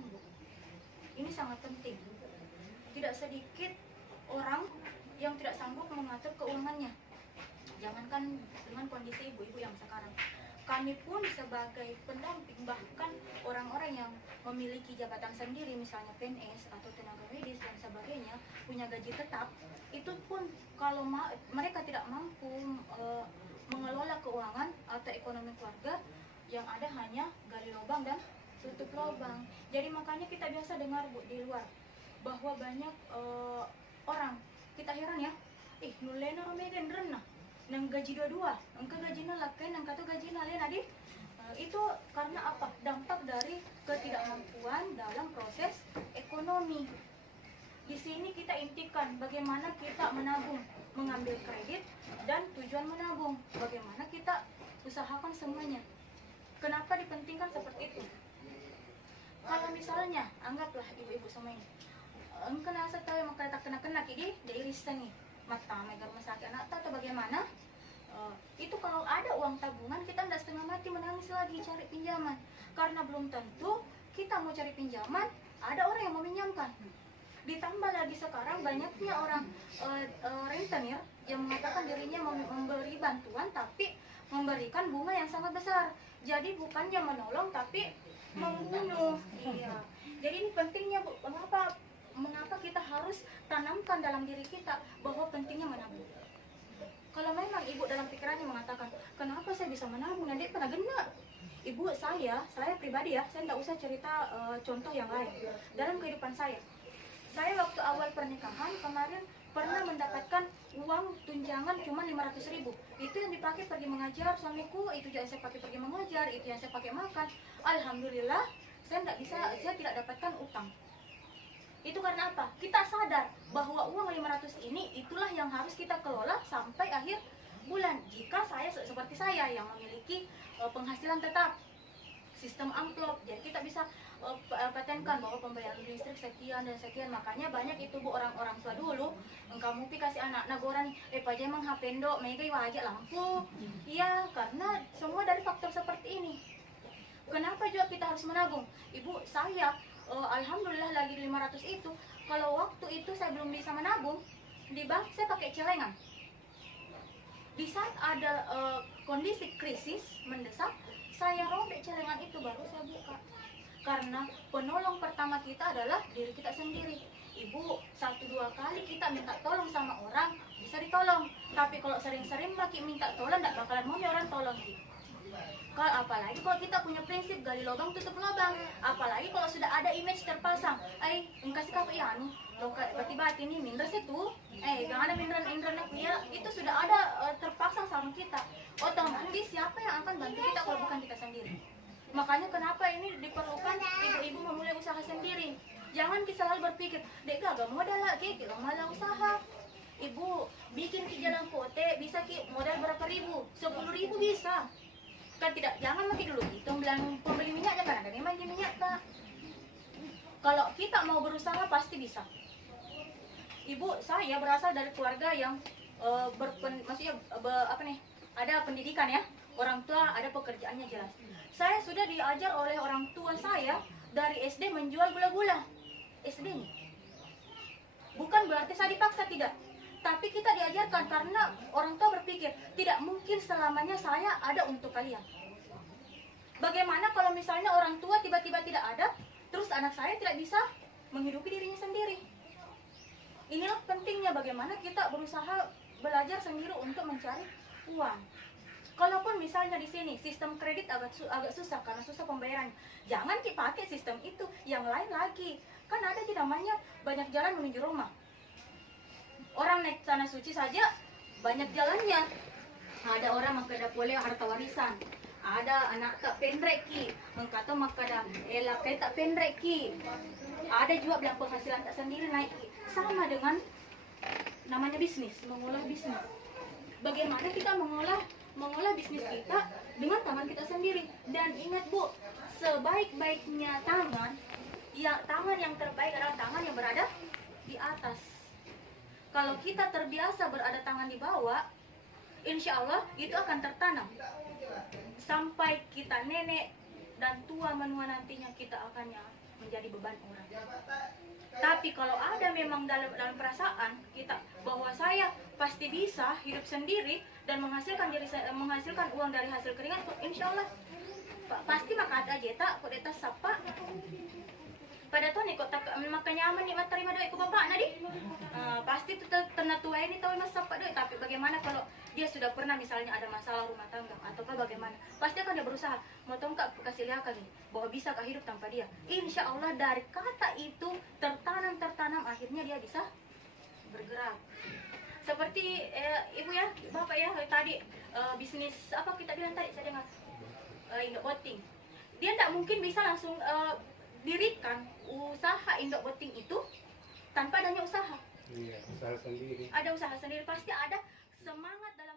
keuangan, Bu. Ini sangat penting. Tidak sedikit orang yang tidak sanggup mengatur keuangannya. Jangankan dengan kondisi ibu-ibu yang sekarang, kami pun sebagai pendamping, bahkan orang-orang yang memiliki jabatan sendiri, misalnya PNS atau tenaga medis dan sebagainya, punya gaji tetap, itu pun kalau mereka tidak mampu mengelola keuangan atau ekonomi keluarga, yang ada hanya gali lubang dan tutup lubang. Jadi makanya kita biasa dengar, Bu, di luar bahwa banyak orang, kita heran ya, nulena romegan renah nang gaji dua-dua, engka gaji nalakai, nang katu gaji nalain adik. Itu karena apa? Dampak dari ketidakmampuan dalam proses ekonomi. Di sini kita intikan bagaimana kita menabung, mengambil kredit, dan tujuan menabung, bagaimana kita usahakan semuanya. Kenapa dipentingkan seperti itu? Kalau misalnya, anggaplah ibu-ibu semua ini, engka nasa tahu maka tak kena kini, dia irisan nih, mata megar sakit anak atau bagaimana? Itu kalau ada uang tabungan, kita tidak setengah mati menangis lagi cari pinjaman, karena belum tentu kita mau cari pinjaman ada orang yang meminjamkan. Ditambah lagi sekarang banyaknya orang rentenir yang mengatakan dirinya memberi bantuan tapi memberikan bunga yang sangat besar. Jadi bukannya menolong tapi membunuh. Iya. Jadi ini pentingnya, Bu, mengapa kita harus tanamkan dalam diri kita bahwa pentingnya menabung. Kalau memang ibu dalam pikirannya mengatakan, kenapa saya bisa menabung, nanti pernah gena. Ibu, saya pribadi ya, saya tidak usah cerita contoh yang lain. Dalam kehidupan saya waktu awal pernikahan kemarin pernah mendapatkan uang tunjangan cuma 500.000. Itu yang dipakai pergi mengajar suamiku, itu yang saya pakai pergi mengajar, itu yang saya pakai makan. Alhamdulillah, saya tidak dapatkan utang. Itu karena apa? Kita sadar bahwa uang 500 ini itulah yang harus kita kelola sampai akhir bulan. Jika saya seperti saya yang memiliki penghasilan tetap, sistem amplop, jadi kita bisa patenkan bahwa pembayaran listrik sekian dan sekian. Makanya banyak itu, Bu, orang-orang tua dulu, kamu kasih anak nagora nih, pajak emang hapendo, mega wajah lampu. Iya, karena semua dari faktor seperti ini. Kenapa juga kita harus menabung? Ibu, saya alhamdulillah lagi 500 itu. Kalau waktu itu saya belum bisa menabung, di bank saya pakai celengan. Di saat ada kondisi krisis mendesak, saya robek celengan itu baru saya buka. Karena penolong pertama kita adalah diri kita sendiri. Ibu, 1-2 kali kita minta tolong sama orang, bisa ditolong. Tapi kalau sering-sering minta tolong, tidak bakalan mau orang tolong. Apalagi kalau kita punya prinsip gali lubang tutup lubang, apalagi kalau sudah ada image terpasang, kasih kau ya bati-bati ini minder situ, jangan ada minder ya, itu sudah ada terpasang sama kita. Otomatis siapa yang akan bantu kita kalau bukan kita sendiri? Makanya kenapa ini diperlukan ibu-ibu memulai usaha sendiri. Jangan kita selalu berpikir, dek gak modal lagi, kita malah usaha. Ibu bikin jalan kote bisa modal berapa ribu? 10.000 bisa. Kan tidak, jangan mati dulu hitung bilang pembeli minyak kan ada memang minyak tak. Kalau kita mau berusaha pasti bisa. Ibu, saya berasal dari keluarga yang ada pendidikan ya. Orang tua ada pekerjaannya jelas. Saya sudah diajar oleh orang tua saya dari SD menjual gula-gula. SD nih. Bukan berarti saya dipaksa, tidak. Tapi kita diajarkan karena orang tua berpikir, tidak mungkin selamanya saya ada untuk kalian. Bagaimana kalau misalnya orang tua tiba-tiba tidak ada, terus anak saya tidak bisa menghidupi dirinya sendiri? Inilah pentingnya bagaimana kita berusaha belajar sendiri untuk mencari uang. Kalaupun misalnya di sini sistem kredit agak susah karena susah pembayarannya, jangan dipakai sistem itu, yang lain lagi. Kan ada namanya banyak jalan menuju Roma. Orang naik tanah suci saja banyak jalannya. Ada orang makada boleh harta warisan. Ada anak tak pendreki, mengkata makada elakai tak pendreki. Ada juga bilang penghasilan tak sendiri naik. Sama dengan namanya bisnis, mengolah bisnis. Bagaimana kita mengolah bisnis kita dengan tangan kita sendiri. Dan ingat, Bu, sebaik-baiknya tangan yang terbaik adalah tangan yang berada di atas. Kalau kita terbiasa berada tangan di bawah, insya Allah itu akan tertanam. Sampai kita nenek dan tua menua nantinya kita akan menjadi beban orang. Tapi kalau ada memang dalam perasaan kita bahwa saya pasti bisa hidup sendiri dan menghasilkan uang dari hasil keringat, insya Allah pasti maka ada aja tak kok deta sapa pada tuh nih kok tak makan nyaman nih terima doa ku bapak nadi pasti tenatua ini tahu mas sapa doa. Tapi bagaimana kalau dia sudah pernah misalnya ada masalah rumah tangga ataukah bagaimana, pasti akan dia berusaha mau tongkak kasih lihat nih bahwa bisa hidup tanpa dia. Insya Allah dari kata itu tertanam akhirnya dia bisa bergerak. Seperti ibu ya bapak ya tadi bisnis apa kita bilang tadi saya dengar indok boting, dia tidak mungkin bisa langsung dirikan usaha indok boting itu tanpa adanya usaha. Iya, usaha sendiri. Ada usaha sendiri, pasti ada semangat dalam